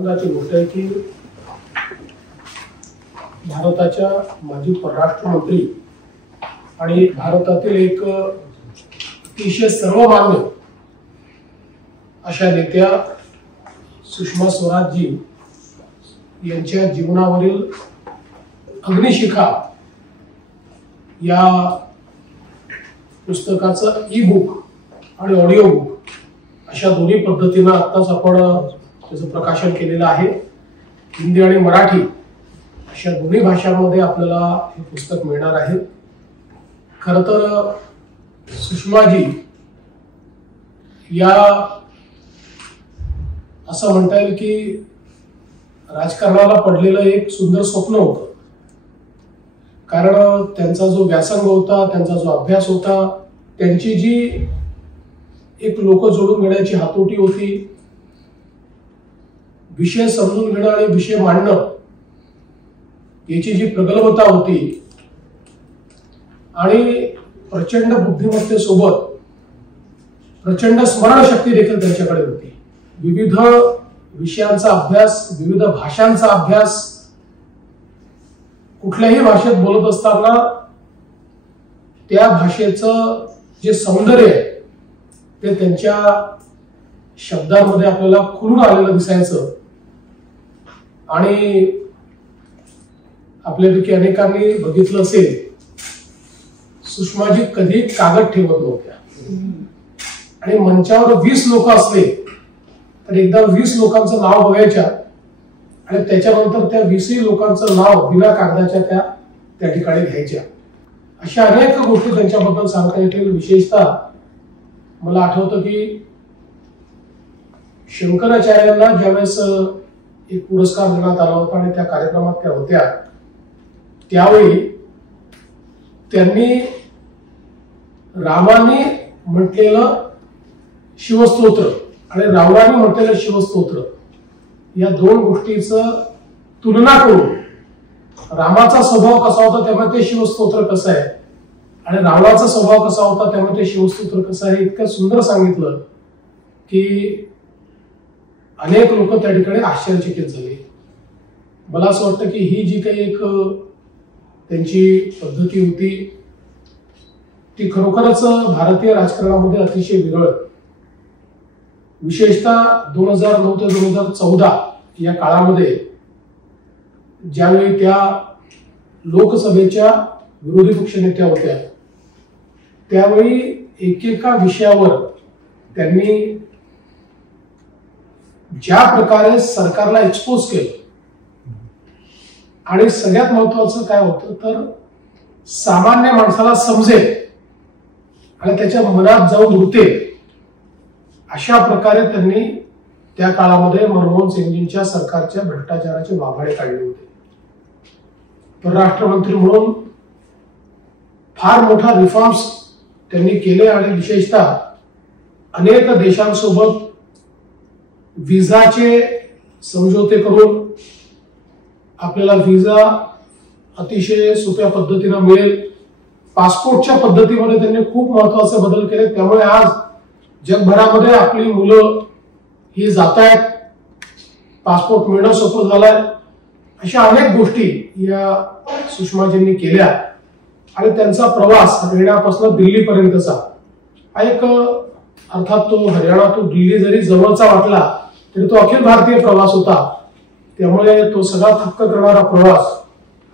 आनंदाची गोष्ट आहे की भारताच्या माजी परराष्ट्र मंत्री आणि भारतातील एक अतिशय सर्वमान्य अशा नेत्या सुषमा स्वराज जी यांच्या जीवनावरील अग्निशिखा या पुस्तकाचं ई बुक आणि ऑडिओ बुक अशा दोन्ही पद्धतीने आत्ताच आपण त्याचं प्रकाशन केलेलं आहे। हिंदी आणि मराठी अशा दोन्ही भाषांमध्ये आपल्याला हे पुस्तक मिळणार आहे। खरं तर सुषमाजी या असं म्हणता येईल की राजकारणाला पडलेलं एक सुंदर स्वप्न होतं, कारण त्यांचा जो व्यासंग होता, त्यांचा जो अभ्यास होता, त्यांची जी एक लोक जोडून घेण्याची हातोटी होती, विषय समजून घेणं आणि विषय मांडणं याची जी प्रगल्भता होती आणि प्रचंड बुद्धिमत्तेसोबत प्रचंड स्मरणशक्ती देखील त्यांच्याकडे होती। विविध विषयांचा अभ्यास, विविध भाषांचा अभ्यास, कुठल्याही भाषेत बोलत असताना त्या भाषेचं जे सौंदर्य आहे ते त्यांच्या शब्दांमध्ये आपल्याला खुलून आलेलं दिसायचं। आणि आपल्यापैकी अनेकांनी बघितलं असेल, सुषमाजी कधी कागद ठेवत नव्हत्या आणि मंचावर 20 लोक असले तर एकदा 20 लोकांचं नाव बघायच्या आणि त्याच्यानंतर त्या 20 लोकांचं नाव बिना कागदाच्या त्या ठिकाणी घ्यायच्या। अशा अनेक गोष्टी त्यांच्याबद्दल सांगता येतील। विशेषतः मला आठवतं की शंकराचार्यांना ज्यावेळेस एक पुरस्कार देण्यात आला होता आणि त्या कार्यक्रमात त्या होत्या, त्यावेळी त्यांनी रामाने म्हटलेलं शिवस्तोत्र आणि रावणाने म्हटलेलं शिवस्तोत्र या दोन गोष्टीचं तुलना करून रामाचा स्वभाव कसा होता त्यामुळे ते शिवस्तोत्र कसं आहे आणि रावणाचा स्वभाव कसा होता त्यामुळे ते शिवस्तोत्र कसं आहे इतकं सुंदर सांगितलं की अनेक लोक त्या ठिकाणी आश्चर्यचकित झाले। मला असं वाटतं की ही जी काही एक त्यांची पद्धती होती ती खरोखरच भारतीय राजकारणामध्ये अतिशय विरळ, विशेषतः 2009 ते 2014 या काळामध्ये ज्यावेळी त्या लोकसभेच्या विरोधी पक्षनेत्या होत्या, त्यावेळी एकेका विषयावर त्यांनी ज्या प्रकारे सरकारला एक्सपोज केलं आणि सगळ्यात महत्वाचं काय होतं तर सामान्य माणसाला समजेल आणि त्याच्या मनात जाऊन रुतेल अशा प्रकारे त्यांनी त्या काळामध्ये मनमोहन सिंगजींच्या सरकारच्या भ्रष्टाचाराचे वाभाडे काढले होते। परराष्ट्र मंत्री म्हणून फार मोठा रिफॉर्म्स त्यांनी केले आणि विशेषतः अनेक देशांसोबत विजाचे समझोते करून आपल्याला विजा अतिशय सोप्या पद्धतीने मिळेल, पासपोर्टच्या पद्धतीमध्ये त्यांनी खूप महत्त्वाचे बदल केले। त्यामुळे आज जगभरामध्ये आपली मुलं ही जात आहेत, पासपोर्ट मिळणं सोपं झालंय। अशा अनेक गोष्टी या सुषमाजींनी केल्या आणि त्यांचा प्रवास हरियाणापासून दिल्लीपर्यंतचा हा एक अर्थात तो हरियाणा तो दिल्ली जरी जवळचा वाटला तरी तो अखिल भारतीय प्रवास होता। त्यामुळे तो सगळा थक्क करणारा प्रवास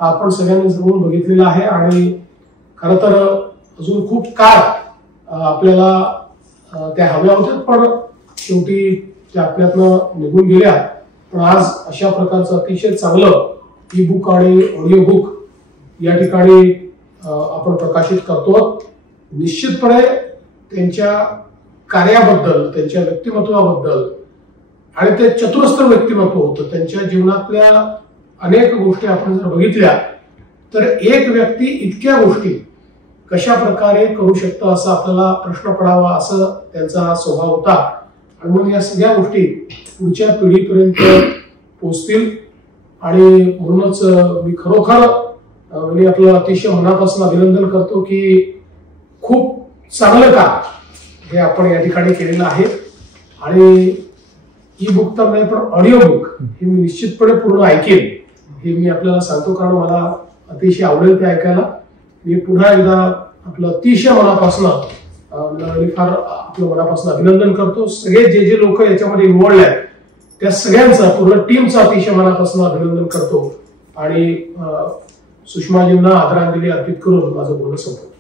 आपण सगळ्यांनी जवळून बघितलेला आहे आणि खरं तर अजून खूप काळ आपल्याला त्या हव्या होत्या, पण शेवटी त्या आपल्यातनं निघून गेल्या। पण आज अशा प्रकारचं अतिशय चांगलं ई बुक आणि ऑडिओ बुक या ठिकाणी आपण प्रकाशित करतो। निश्चितपणे त्यांच्या कार्याबद्दल, त्यांच्या व्यक्तिमत्वाबद्दल आणि ते चतुरस्र व्यक्तिमत्व होतं। त्यांच्या जीवनातल्या अनेक गोष्टी आपण जर बघितल्या तर एक व्यक्ती इतक्या गोष्टी कशा प्रकारे करू शकतो असा आपल्याला प्रश्न पडावा, असं त्यांचा स्वभाव होता। आणि म्हणून या सगळ्या गोष्टी पुढच्या पिढीपर्यंत पोहोचतील आणि म्हणूनच मी खरोखर मी आपलं अतिशय मनापासून अभिनंदन करतो की खूप चांगलं काम हे आपण या ठिकाणी केलेलं आहे आणि ई बुक तर नाही पण ऑडिओ बुक हे मी निश्चितपणे पूर्ण ऐकेन हे मी आपल्याला सांगतो, कारण मला अतिशय आवडेल ते ऐकायला. मी पुन्हा एकदा आपलं अतिशय मनापासून फार आपलं मनापासून अभिनंदन करतो. सगळे जे लोक याच्यामध्ये इन्व्हॉल्ड आहेत त्या सगळ्यांचं, पूर्ण टीमचं अतिशय मनापासून अभिनंदन करतो आणि सुषमाजींना आदरांजली अर्पित करून माझं बोलणं संपवतो.